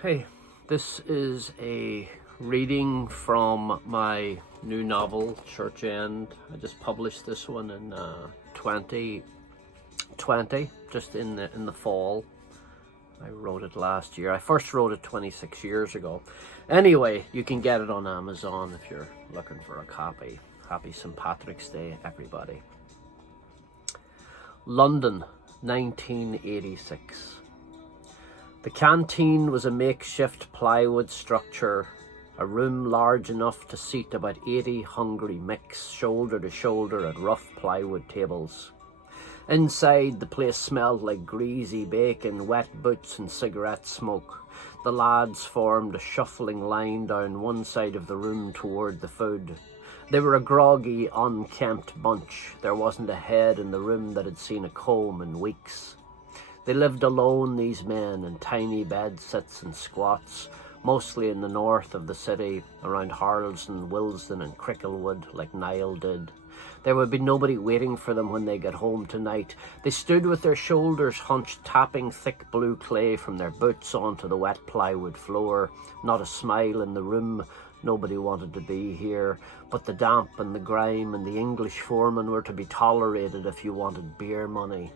Hey, this is a reading from my new novel, Church End. I just published this one in 2020, just in the fall. I wrote it last year. I first wrote it 26 years ago. Anyway, you can get it on Amazon if you're looking for a copy. Happy St. Patrick's Day, everybody. London, 1986. The canteen was a makeshift plywood structure, a room large enough to seat about 80 hungry micks shoulder to shoulder at rough plywood tables. Inside, the place smelled like greasy bacon, wet boots and cigarette smoke. The lads formed a shuffling line down one side of the room toward the food. They were a groggy, unkempt bunch. There wasn't a head in the room that had seen a comb in weeks. They lived alone, these men, in tiny bed-sits and squats, mostly in the north of the city, around Harlesden, Willesden and Cricklewood, like Niall did. There would be nobody waiting for them when they got home tonight. They stood with their shoulders hunched, tapping thick blue clay from their boots onto the wet plywood floor. Not a smile in the room. Nobody wanted to be here, but the damp and the grime and the English foreman were to be tolerated if you wanted beer money.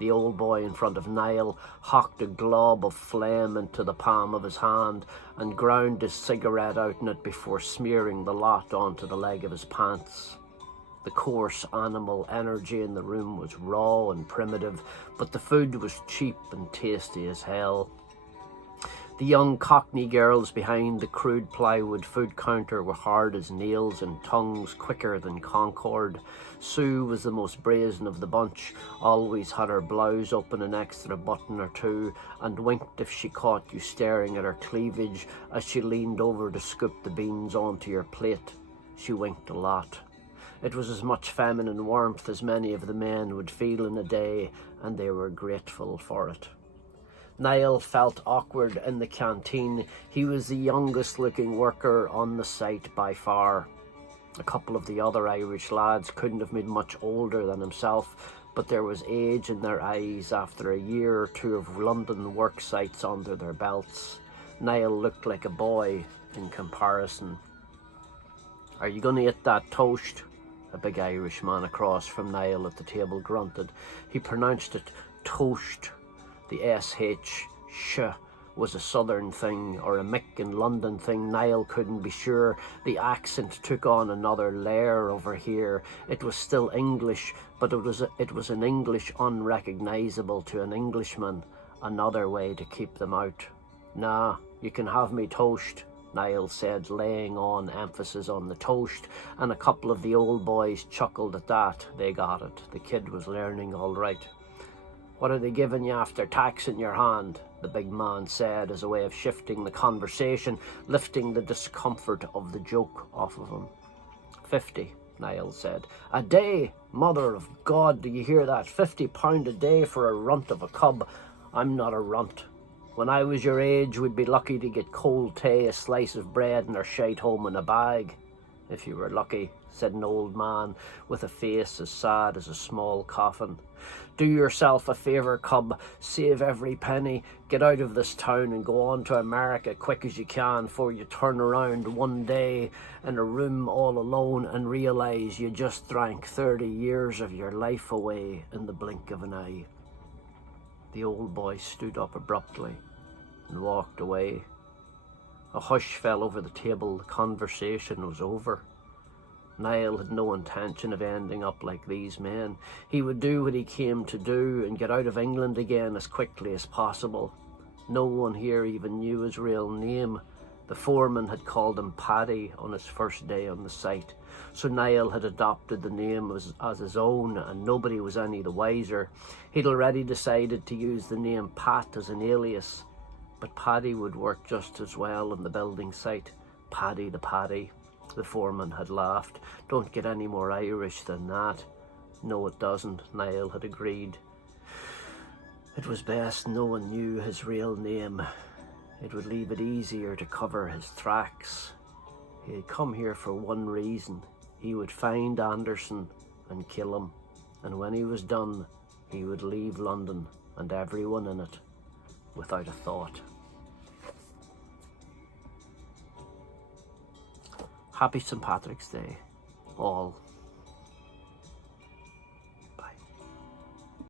The old boy in front of Niall hocked a glob of phlegm into the palm of his hand and ground his cigarette out in it before smearing the lot onto the leg of his pants. The coarse animal energy in the room was raw and primitive, but the food was cheap and tasty as hell. The young Cockney girls behind the crude plywood food counter were hard as nails and tongues quicker than Concord. Sue was the most brazen of the bunch, always had her blouse open an extra button or two, and winked if she caught you staring at her cleavage as she leaned over to scoop the beans onto your plate. She winked a lot. It was as much feminine warmth as many of the men would feel in a day, and they were grateful for it. Niall felt awkward in the canteen. He was the youngest looking worker on the site by far. A couple of the other Irish lads couldn't have been much older than himself, but there was age in their eyes after a year or two of London work sites under their belts. Niall looked like a boy in comparison. "Are you going to eat that toast?" A big Irish man across from Niall at the table grunted. He pronounced it toast. The sh was a southern thing or a Mick in London thing. Niall couldn't be sure. The accent took on another layer over here. It was still English, but it was an English unrecognisable to an Englishman. Another way to keep them out. "Nah, you can have me toast," Niall said, laying on emphasis on the toast, and a couple of the old boys chuckled at that. They got it. The kid was learning all right. "What are they giving you after tax in your hand?" the big man said as a way of shifting the conversation, lifting the discomfort of the joke off of him. 50, Niall said. "A day? Mother of God, do you hear that? £50 a day for a runt of a cub. I'm not a runt. When I was your age, we'd be lucky to get cold tea, a slice of bread and our shite home in a bag." "If you were lucky," said an old man with a face as sad as a small coffin. "Do yourself a favour, cub. Save every penny. Get out of this town and go on to America quick as you can before you turn around one day in a room all alone and realise you just drank 30 years of your life away in the blink of an eye." The old boy stood up abruptly and walked away. A hush fell over the table. The conversation was over. Niall had no intention of ending up like these men. He would do what he came to do and get out of England again as quickly as possible. No one here even knew his real name. The foreman had called him Paddy on his first day on the site, so Niall had adopted the name as his own, and nobody was any the wiser. He'd already decided to use the name Pat as an alias, but Paddy would work just as well on the building site. Paddy the Paddy. The foreman had laughed. "Don't get any more Irish than that." "No, it doesn't," Niall had agreed. It was best no one knew his real name. It would leave it easier to cover his tracks. He had come here for one reason. He would find Anderson and kill him, and when he was done, he would leave London and everyone in it without a thought. Happy St. Patrick's Day, all.